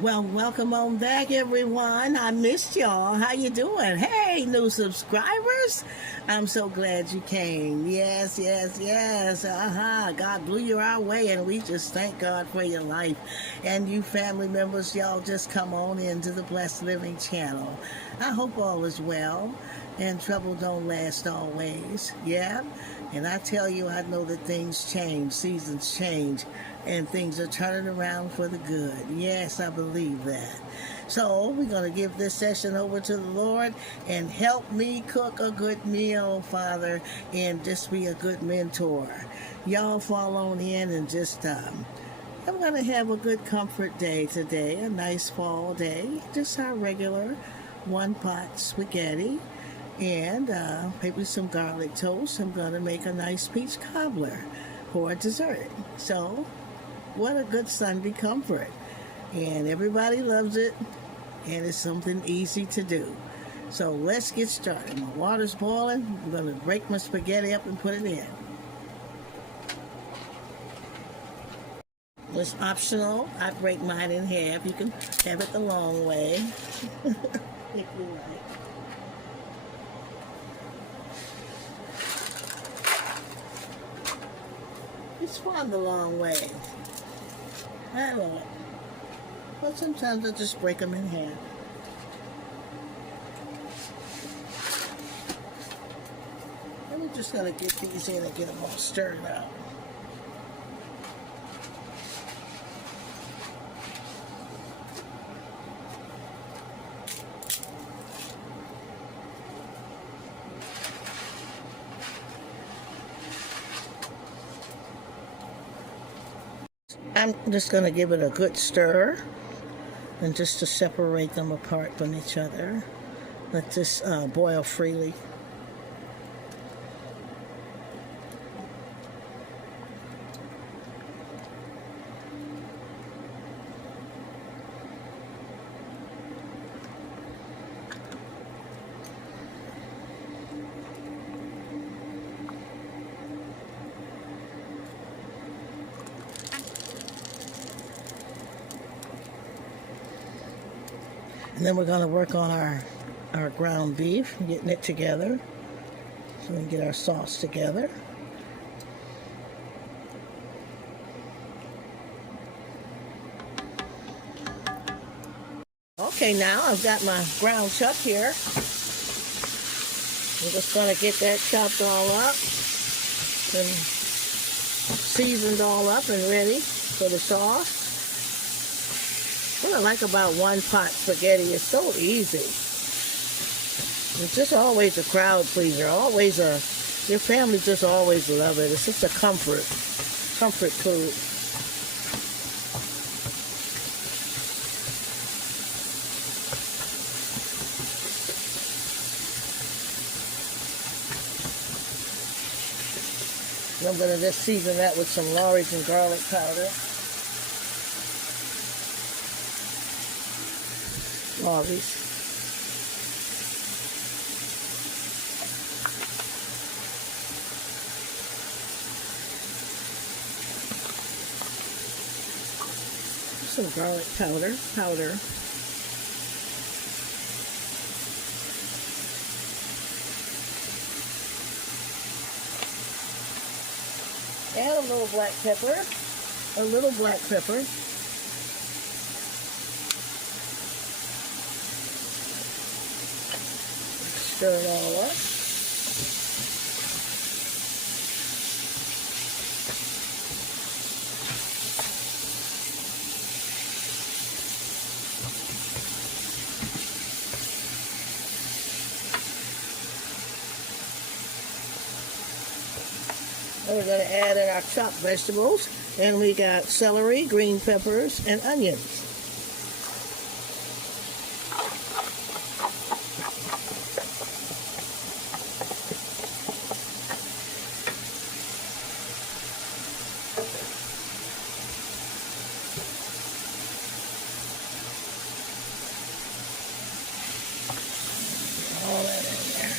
Well, welcome on back, everyone. I missed y'all. How you doing? Hey, new subscribers. I'm so glad you came. Yes, yes, yes. God blew you our way, and we just thank God for your life. And you family members, y'all just come on into the Blessed Living channel. I hope all is well, and trouble don't last always. Yeah? And I tell you, I know that things change, seasons change, and things are turning around for the good. Yes, I believe that. So we're going to give this session over to the Lord and help me cook a good meal, Father, and just be a good mentor. Y'all fall on in and just, I'm going to have a good comfort day today, a nice fall day, just our regular one-pot spaghetti. And maybe some garlic toast. I'm going to make a nice peach cobbler for dessert. So, what a good Sunday comfort. And everybody loves it, and it's something easy to do. So, let's get started. My water's boiling. I'm going to break my spaghetti up and put it in. It's optional. I break mine in half. You can have it the long way if you like. It's fun the long way. I love it. But sometimes I just break them in half. And we're just going to get these in and get them all stirred up. I'm just going to give it a good stir, and just to separate them apart from each other. Let this boil freely. And then we're going to work on our ground beef, getting it together so we can get our sauce together. Okay, now I've got my ground chuck here. I'm just going to get that chopped all up and seasoned all up and ready for the sauce. What I like about one-pot spaghetti is so easy. It's just always a crowd pleaser. Your family just always love it. It's just a comfort food. And I'm going to just season that with some Lawry's and garlic powder. Lawry's. Some garlic powder. And a little black pepper. Stir it all up. And we're going to add in our chopped vegetables. And we got celery, green peppers, and onions. All that in there.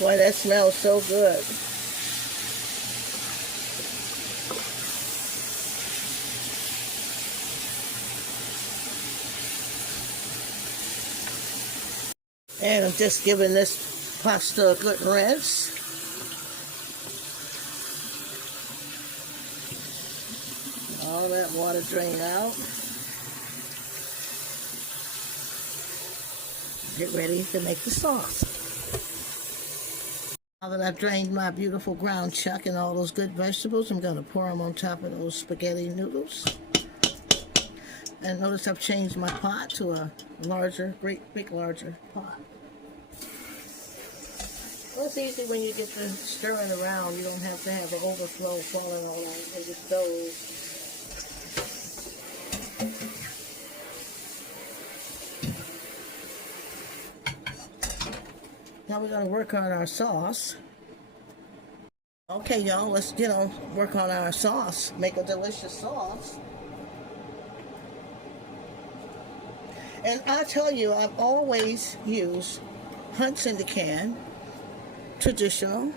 Boy, that smells so good. And I'm just giving this pasta a good rinse. All that water drain out. Get ready to make the sauce. Now that I've drained my beautiful ground chuck and all those good vegetables, I'm going to pour them on top of those spaghetti noodles. And notice I've changed my pot to a larger, larger pot. Well, it's easy when you get to stirring around. You don't have to have an overflow falling all over the stove. Now we're going to work on our sauce. Okay, y'all, let's, work on our sauce. Make a delicious sauce. And I tell you, I've always used Hunt's in the can, traditional.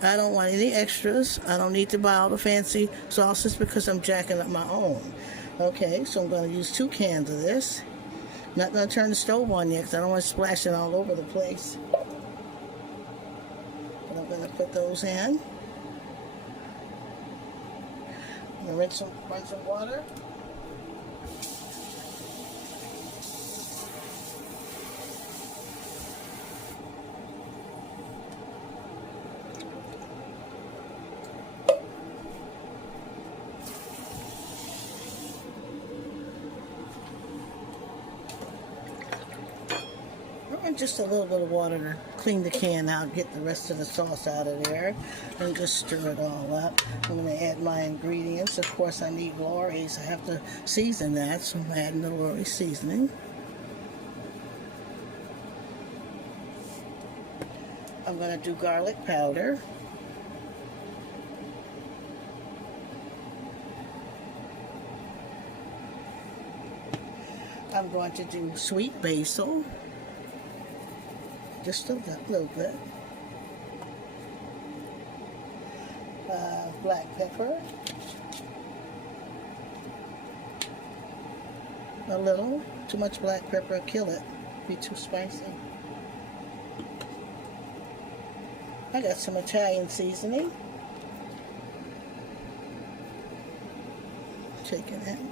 I don't want any extras. I don't need to buy all the fancy sauces because I'm jacking up my own. Okay, so I'm going to use 2 cans of this. Not going to turn the stove on yet because I don't want to splash it all over the place. But I'm going to put those in. I'm going to run some water. And just a little bit of water to clean the can out, get the rest of the sauce out of there, and just stir it all up. I'm going to add my ingredients. Of course, I need Lori's. I have to season that, so I'm adding the Lori seasoning. I'm going to do garlic powder. I'm going to do sweet basil. Just a little bit. Black pepper. A little. Too much black pepper will kill it. Be too spicy. I got some Italian seasoning. Take it in.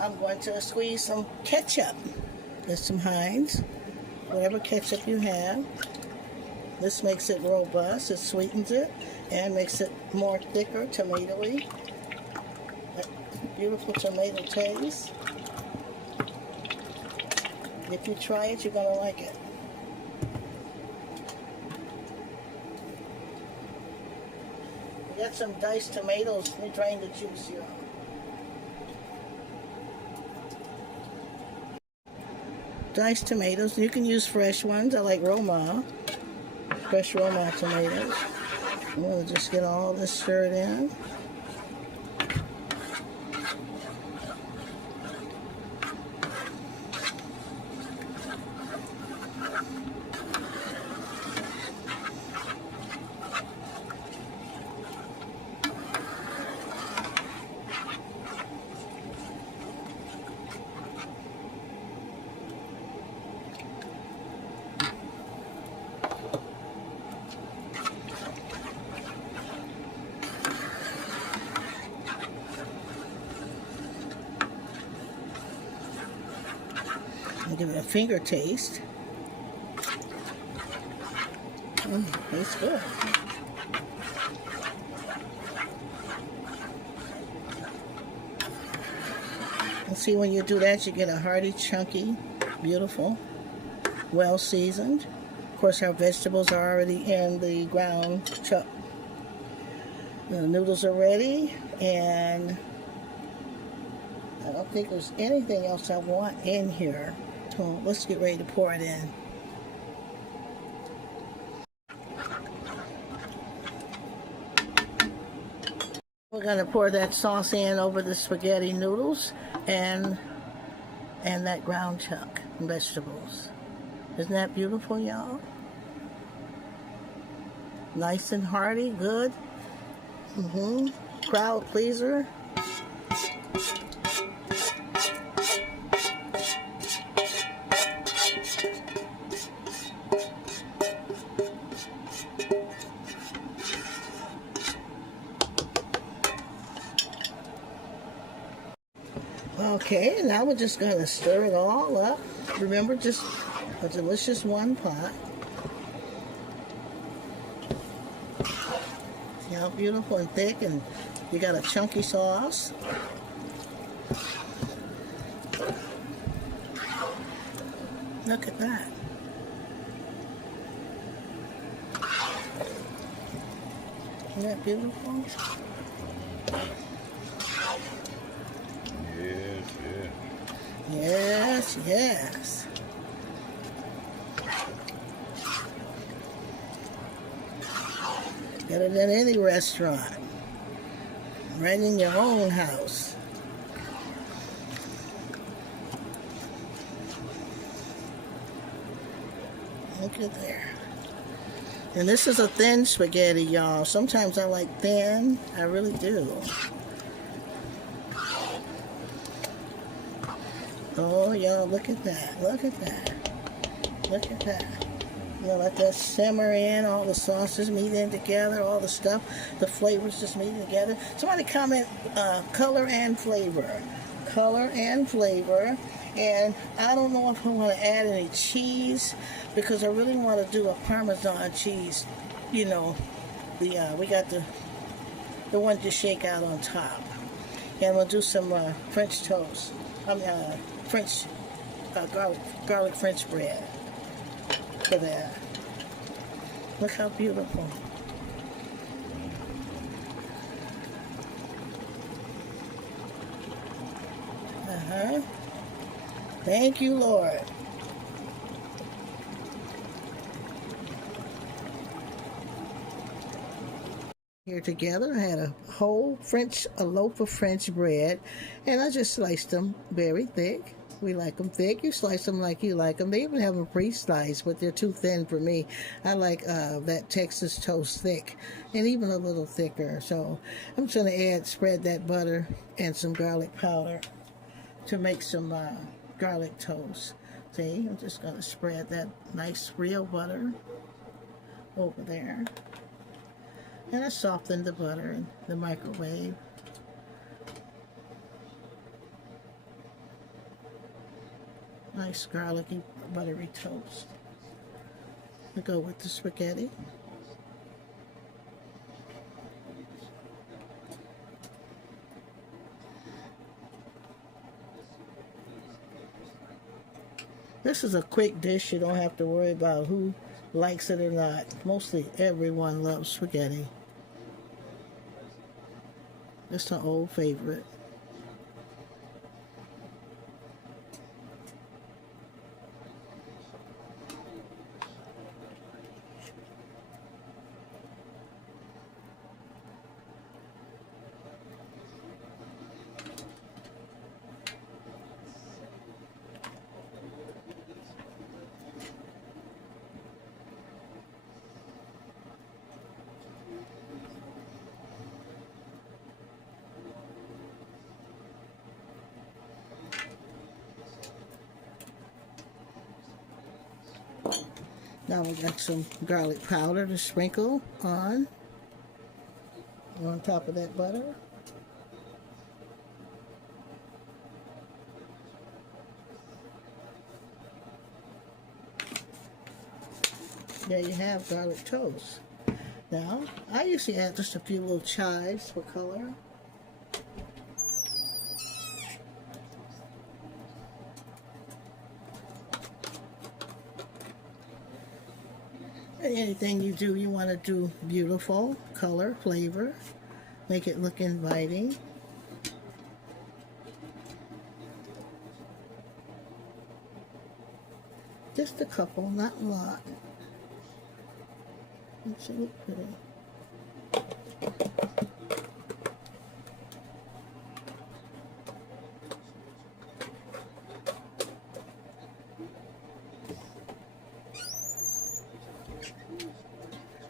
I'm going to squeeze some ketchup. There's some Heinz, whatever ketchup you have. This makes it robust, it sweetens it, and makes it more thicker, tomatoey. Beautiful tomato taste. If you try it, you're going to like it. We got some diced tomatoes. Let me drain the juice here. Diced tomatoes. You can use fresh ones. I like Roma. Fresh Roma tomatoes. I'm going to just get all this stirred in. Give it a finger taste. Tastes good. And see, when you do that, you get a hearty, chunky, beautiful, well seasoned. Of course, our vegetables are already in the ground chuck. The noodles are ready, and I don't think there's anything else I want in here. So let's get ready to pour it in. We're going to pour that sauce in over the spaghetti noodles and that ground chuck vegetables. Isn't that beautiful, y'all? Nice and hearty, good. Crowd pleaser. Okay, now we're just going to stir it all up. Remember, just a delicious one pot. See how beautiful and thick, and you got a chunky sauce. Look at that. Isn't that beautiful? Yes, yes. Better than any restaurant. Right in your own house. Look at there. And this is a thin spaghetti, y'all. Sometimes I like thin. I really do. Oh, y'all, look at that. Look at that. Look at that. You know, let that simmer in, all the sauces meet in together, all the stuff, the flavors just meet together. Somebody comment color and flavor. Color and flavor. And I don't know if I want to add any cheese because I really want to do a Parmesan cheese. You know, we got the one to shake out on top. And we'll do some French toast. French garlic French bread for that. Look how beautiful. Thank you, Lord. Here together, I had a loaf of French bread, and I just sliced them very thick. We like them thick. You slice them like you like them. They even have them pre-sliced, but they're too thin for me. I like that Texas toast thick, and even a little thicker. So I'm just going to spread that butter and some garlic powder to make some garlic toast. See, I'm just going to spread that nice real butter over there. And I softened the butter in the microwave. Nice garlicky, buttery toast to go with the spaghetti. This is a quick dish. You don't have to worry about who likes it or not. Mostly everyone loves spaghetti. It's an old favorite. Now we got some garlic powder to sprinkle on top of that butter. There you have garlic toast. Now, I usually add just a few little chives for color. Anything you do, you want to do beautiful, color, flavor, make it look inviting. Just a couple, not a lot. Makes it look pretty.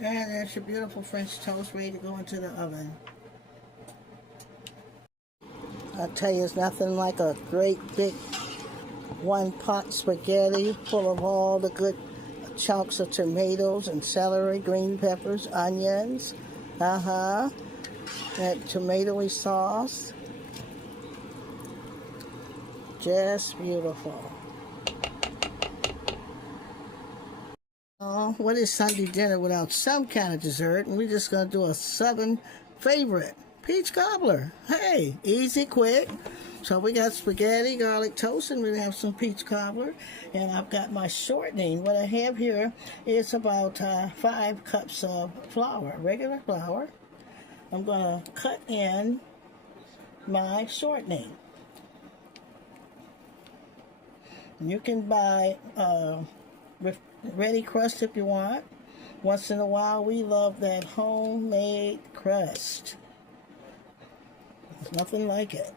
And there's your beautiful French toast ready to go into the oven. I'll tell you, it's nothing like a great big one-pot spaghetti full of all the good chunks of tomatoes and celery, green peppers, onions. That tomatoey sauce. Just beautiful. Oh, what is Sunday dinner without some kind of dessert? And we're just going to do a Southern favorite, peach cobbler. Hey, easy, quick. So we got spaghetti, garlic toast, and we have some peach cobbler. And I've got my shortening. What I have here is about 5 cups of flour, regular flour. I'm going to cut in my shortening. You can buy ready crust if you want. Once in a while, we love that homemade crust. There's nothing like it.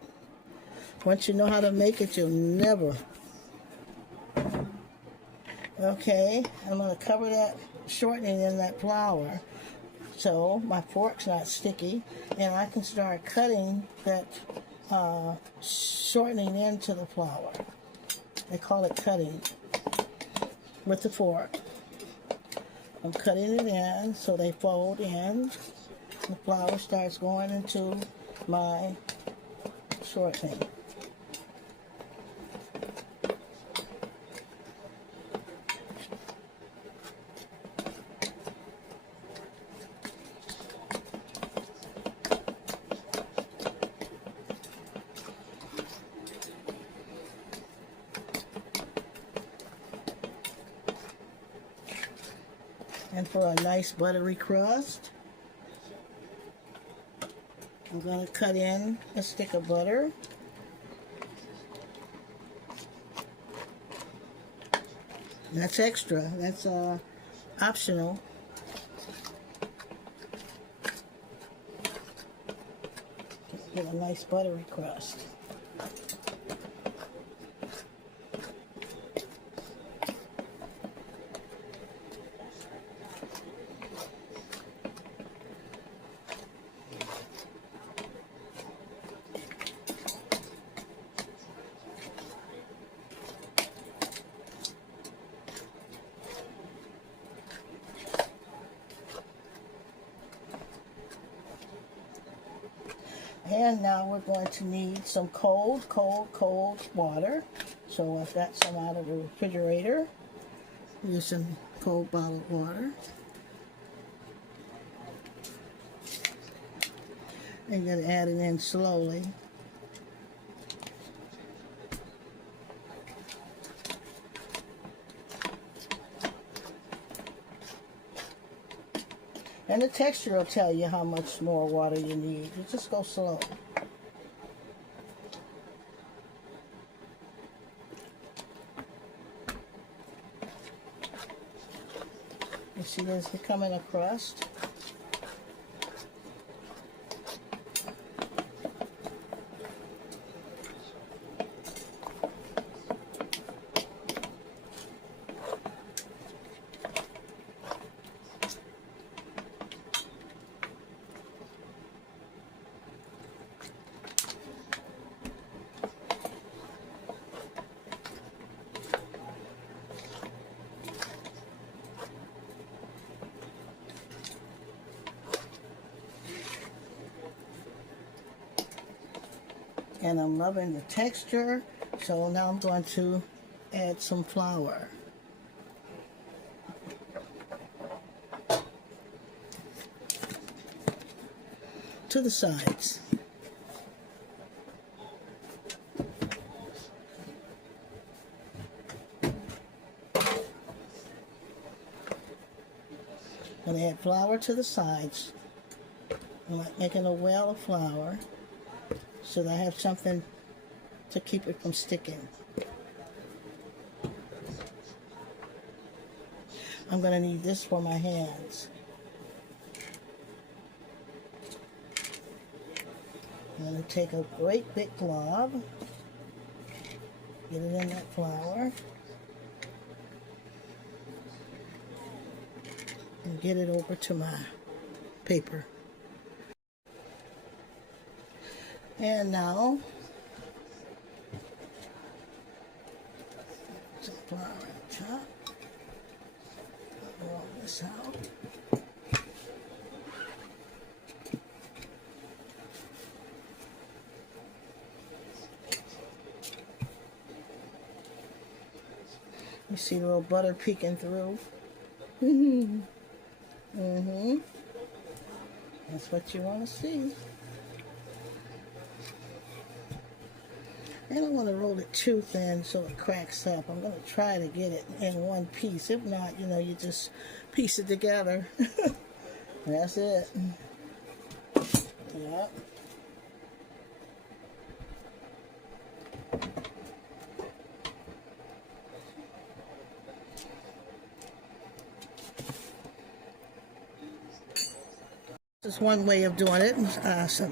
Once you know how to make it, you'll never. Okay, I'm going to cover that shortening in that flour so my fork's not sticky, and I can start cutting that shortening into the flour. They call it cutting with the fork. I'm cutting it in so they fold in. The flour starts going into my shortening. And for a nice buttery crust, I'm going to cut in a stick of butter. That's extra. That's optional. Get a nice buttery crust. And now we're going to need some cold water. So I've got some out of the refrigerator. Use some cold bottled water. And you're going to add it in slowly. And the texture will tell you how much more water you need. You just go slow. You see this becoming a crust? And I'm loving the texture, so now I'm going to add some flour. To the sides. I'm going to add flour to the sides. I'm like making a well of flour, so that I have something to keep it from sticking. I'm going to need this for my hands. I'm going to take a great big glob, get it in that flour, and get it over to my paper. And now, some flour on top. Roll this out. You see the little butter peeking through. That's what you want to see. I don't want to roll it too thin so it cracks up. I'm going to try to get it in one piece. If not, you know, you just piece it together. That's it. Yep. This is one way of doing it.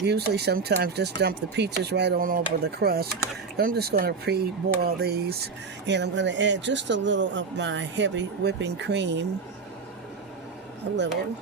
Usually sometimes just dump the peaches right on over the crust. But I'm just going to pre-boil these, and I'm going to add just a little of my heavy whipping cream. A little.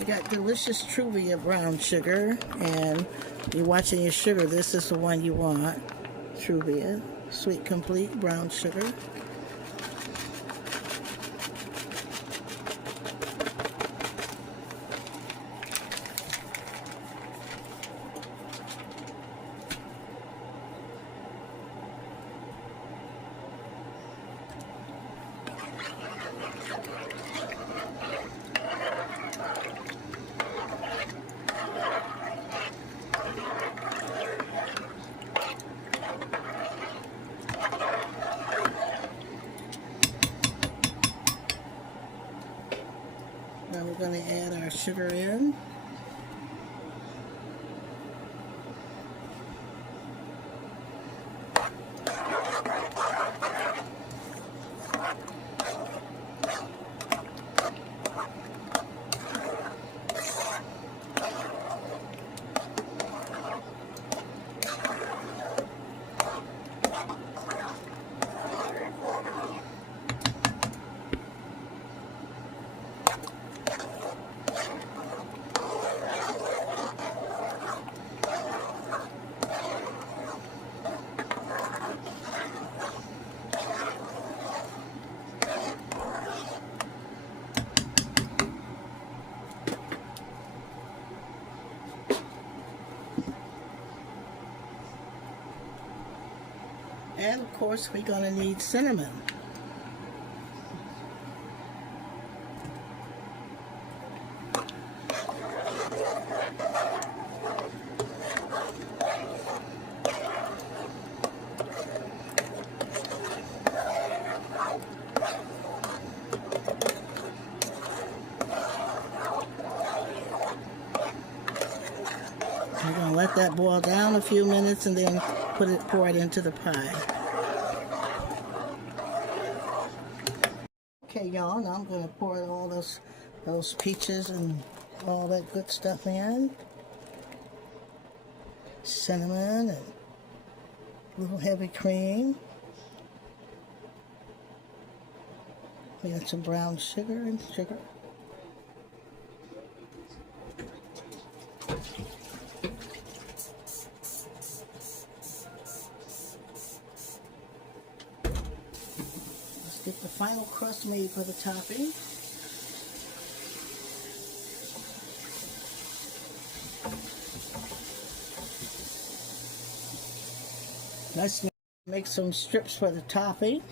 You got delicious Truvia brown sugar, and you're watching your sugar. This is the one you want. Truvia, Sweet Complete brown sugar. Now we're going to add our sugar in. And of course, we're going to need cinnamon. We're going to let that boil down a few minutes and then pour it into the pie. Okay, y'all, now I'm going to pour all those peaches and all that good stuff in. Cinnamon and a little heavy cream. We got some brown sugar and sugar. Get the final crust made for the topping. Let's make some strips for the topping.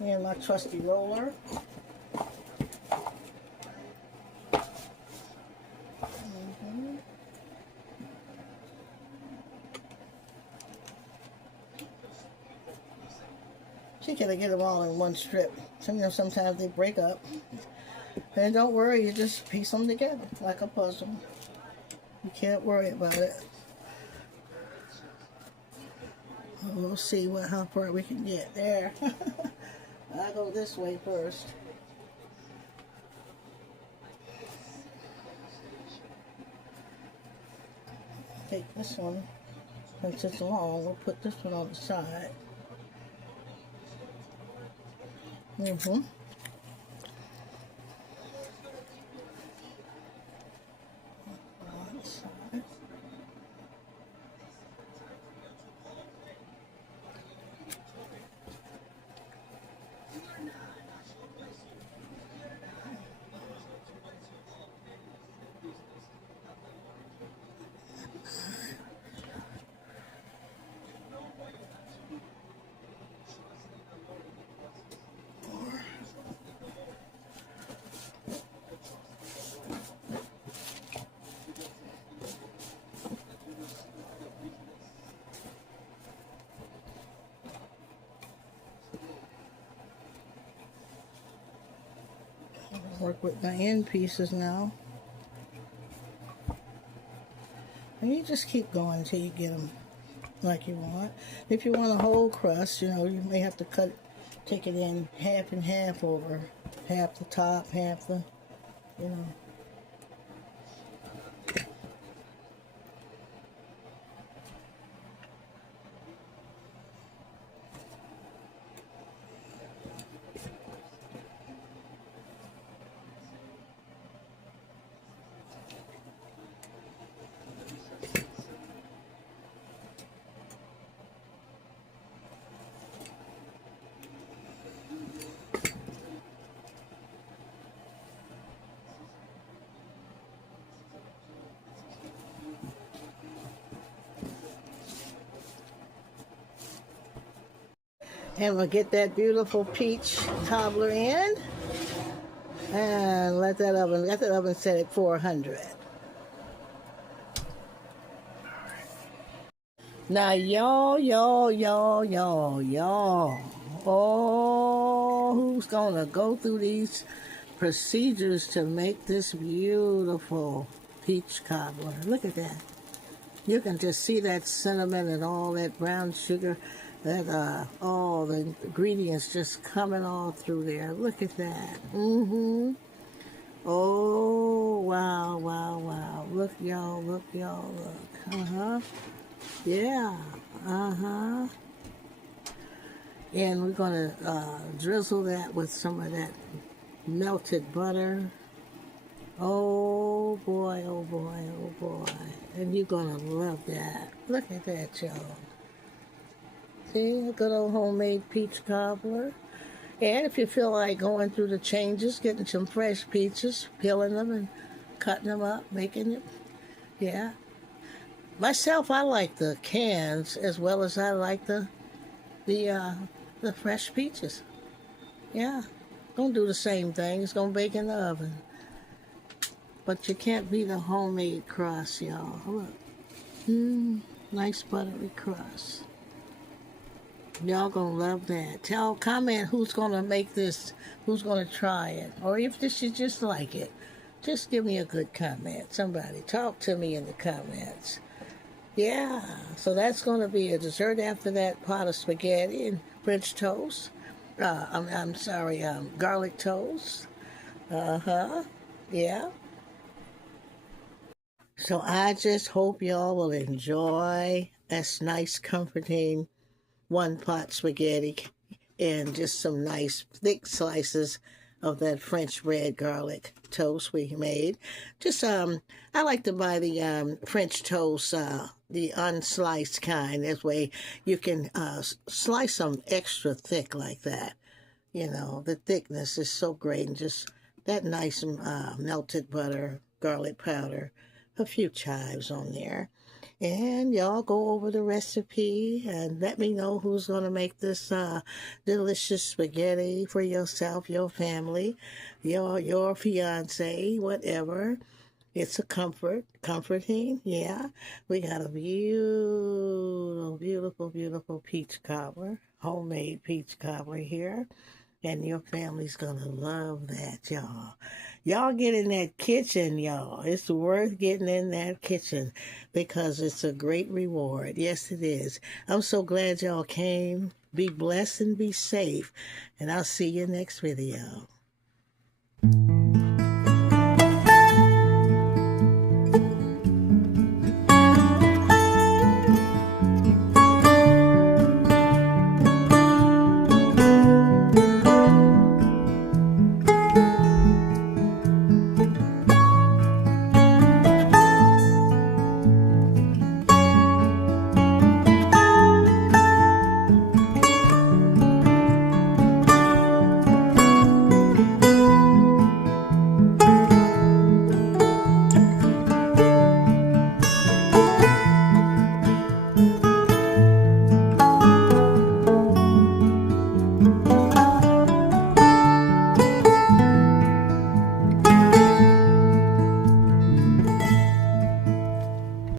And my trusty roller. She can get them all in one strip. Sometimes they break up. And don't worry, you just piece them together like a puzzle. You can't worry about it. We'll see how far we can get there. I'll go this way first. Take this one, since it's long, we'll put this one on the side. Mm-hmm. Work with my end pieces now. And you just keep going until you get them like you want. If you want a whole crust, you may have to take it in half and half over. Half the top, half the, And we'll get that beautiful peach cobbler in. And let that oven set at 400. Now, y'all. Oh, who's gonna go through these procedures to make this beautiful peach cobbler? Look at that. You can just see that cinnamon and all that brown sugar. All the ingredients just coming all through there. Look at that. Oh, wow. Look, y'all, look. Yeah. And we're going to drizzle that with some of that melted butter. Oh, boy. And you're going to love that. Look at that, y'all. See, a good old homemade peach cobbler. And if you feel like going through the changes, getting some fresh peaches, peeling them and cutting them up, making it, yeah. Myself, I like the cans as well as I like the fresh peaches. Yeah, gonna do the same thing. It's gonna bake in the oven. But you can't beat a homemade crust, y'all. Look, nice buttery crust. Y'all gonna love that. Comment who's gonna make this, who's gonna try it, or if you just like it. Just give me a good comment. Somebody talk to me in the comments. Yeah, so that's gonna be a dessert after that pot of spaghetti and French toast. I'm sorry, garlic toast. Yeah. So I just hope y'all will enjoy this nice, comforting one pot spaghetti and just some nice thick slices of that French red garlic toast we made. Just I like to buy the French toast, the unsliced kind. That way you can slice them extra thick like that. The thickness is so great, and just that nice melted butter, garlic powder, a few chives on there. And y'all go over the recipe and let me know who's going to make this delicious spaghetti for yourself, your family, your fiance, whatever. It's a comforting, yeah. We got a beautiful peach cobbler, homemade peach cobbler here. And your family's gonna love that, y'all. Y'all get in that kitchen, y'all. It's worth getting in that kitchen because it's a great reward. Yes, it is. I'm so glad y'all came. Be blessed and be safe. And I'll see you next video.